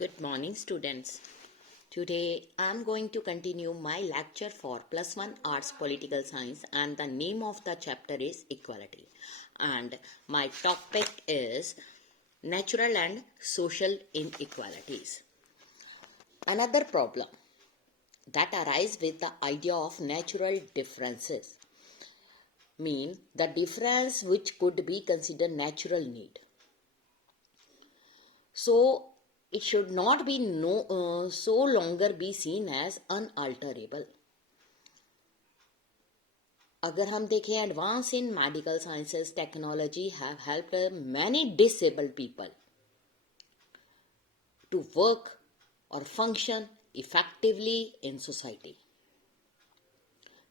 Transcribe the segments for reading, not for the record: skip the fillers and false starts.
Good morning, students. Today I am going to continue my lecture for Plus One Arts Political Science, and the name of the chapter is Equality. And my topic is Natural and Social Inequalities. Another problem that arises with the idea of natural differences mean the difference which could be considered natural need. So it should not be so longer be seen as unalterable. अगर हम देखें advance in medical sciences technology have helped many disabled people to work और function effectively in society.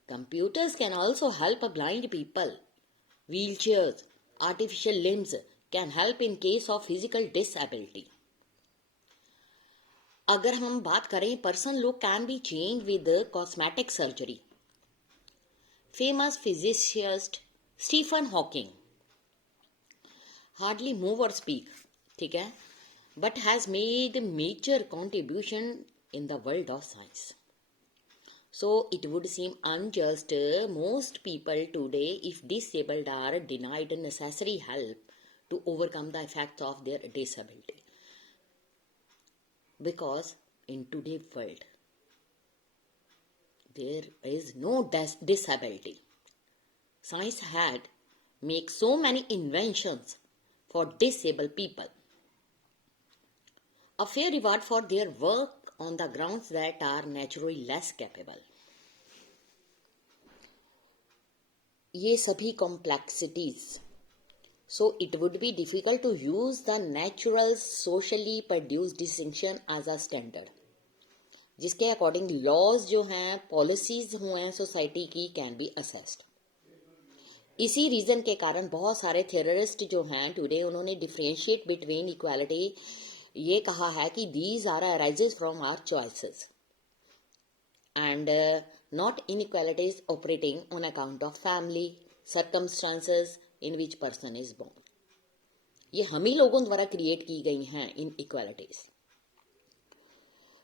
Computers can also help blind people. Wheelchairs, artificial limbs can help in case of physical disability. अगर हम बात करें person look can be change with cosmetic surgery. Famous physicist Stephen Hawking hardly move और speak, ठीक है, but has made major contribution in the world of science. So it would seem unjust most people today if disabled are denied necessary help to overcome the effects of their disability. Because in today's world there is no disability. Science had make so many inventions for disabled people. A fair reward for their work on the grounds that are naturally less capable. ये सभी complexities. So it would be difficult to use the natural socially produced distinction as a standard. जिसके according laws जो हैं policies हुए हैं society की can be assessed. इसी reason के कारण बहुत सारे थेररिस्ट जो हैं टुडे उन्होंने डिफरेंशिएट बिटवीन इक्वालिटी ये कहा है कि these are arises from our choices and not inequalities operating on account of family circumstances in which person is born. ये हम ही लोगों द्वारा क्रिएट की गई हैं inequalities.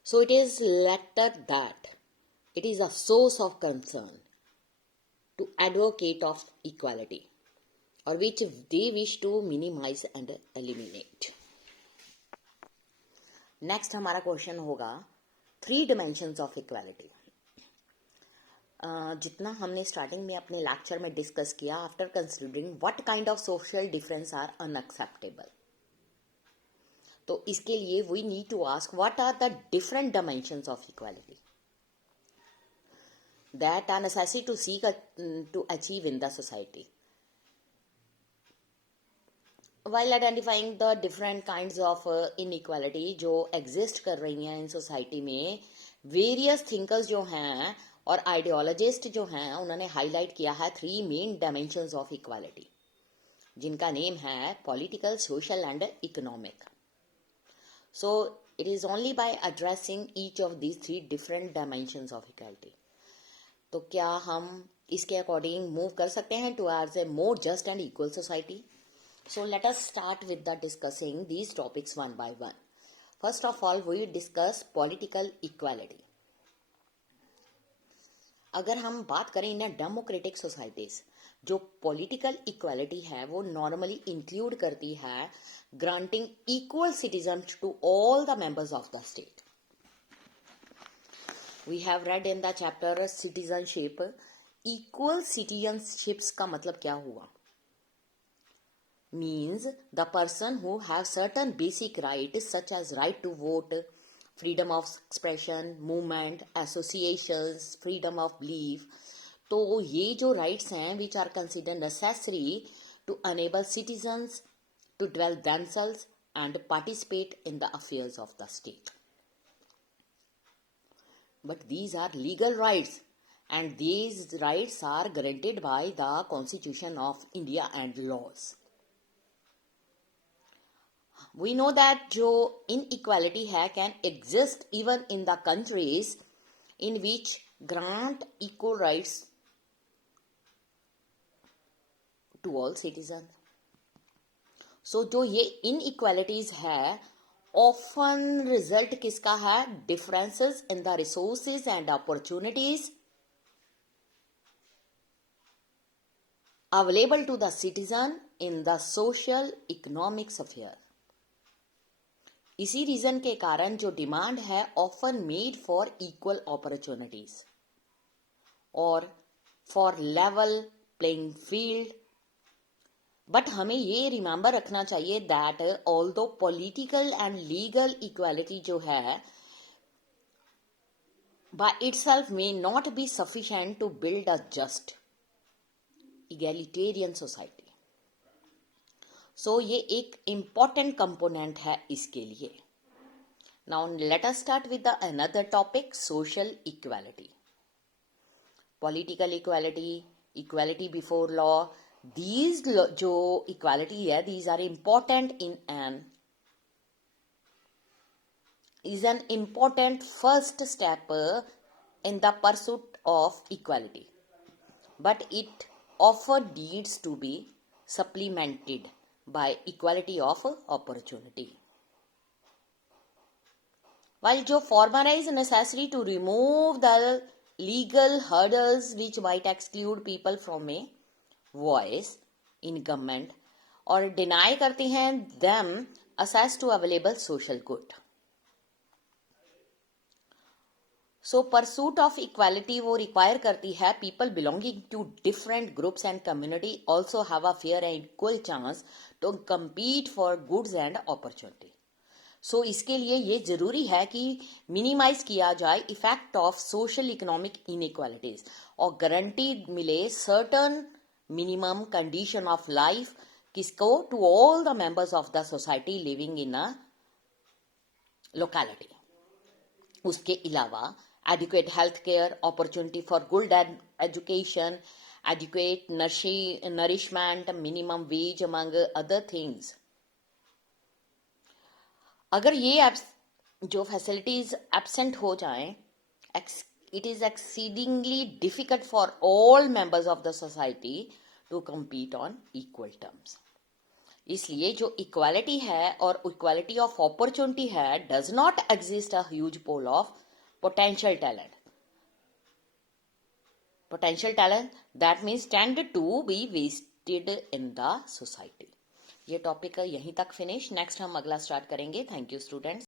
So it is latter that it is a source of concern to advocate of equality or which they wish to minimize and eliminate. Next हमारा question होगा 3 dimensions of equality. जितना हमने starting में अपने lecture में discuss किया after considering what kind of social difference are unacceptable. तो इसके लिए we need to ask what are the different dimensions of equality that are necessary to seek to achieve in the society. While identifying the different kinds of inequality जो exist कर रही हैं in society में, various thinkers जो हैं और ideologist जो हैं उन्होंने हाईलाइट किया है 3 मेन डायमेंशंस ऑफ इक्वालिटी जिनका नेम है political, social and economic. So it is only by addressing each of these 3 different dimensions of equality. तो क्या हम इसके अकॉर्डिंग मूव कर सकते हैं towards a more just and equal society? So let us start with the discussing these topics one by one. First of all, we discuss political equality. अगर हम बात करें इन डेमोक्रेटिक सोसाइटीज, जो political equality है वो normally include करती है granting equal citizenship to all the members of the state. We have read in the chapter citizenship. Equal citizenships का मतलब क्या हुआ? Means the person who have certain basic right such as right to vote, freedom of expression, movement, associations, freedom of belief. तो ये जो rights हैं which are considered necessary to enable citizens to develop themselves and participate in the affairs of the state. But these are legal rights and these rights are guaranteed by the Constitution of India and laws. We know that जो inequality है can exist even in the countries in which grant equal rights to all citizens. So जो ये inequalities है often result किसका है? Differences in the resources and opportunities available to the citizen in the social economic sphere. इसी reason के कारण जो demand है often made for equal opportunities और for level playing field. But हमें ये रिमेंबर रखना चाहिए that although political and legal equality जो है by itself may not be sufficient to build a just egalitarian society. So ये एक important component है इसके लिए. Now let us start with the another topic, social equality. Political equality, equality before law, these जो equality है, these are important is an important first step in the pursuit of equality, but it often needs to be supplemented by equality of opportunity. While जो former is necessary to remove the legal hurdles which might exclude people from a voice in government or deny करते हैं them access to available social good. So pursuit of equality वो require करती है people belonging to different groups and community also have a fair and equal chance to compete for goods and opportunity. So इसके लिए ये जरूरी है कि minimise किया जाए effect of social economic inequalities और गारंटी मिले certain minimum condition of life किसको? To all the members of the society living in a locality. उसके अलावा adequate health care, opportunity for good education, adequate nourishment, minimum wage among other things. अगर ये जो facilities absent हो जाएं, it is exceedingly difficult for all members of the society to compete on equal terms. इसलिए जो equality है और equality of opportunity है does not exist a huge pool of potential talent that means tended to be wasted in the society. ये topic यहीं तक finish. Next हम अगला स्टार्ट करेंगे. Thank you students.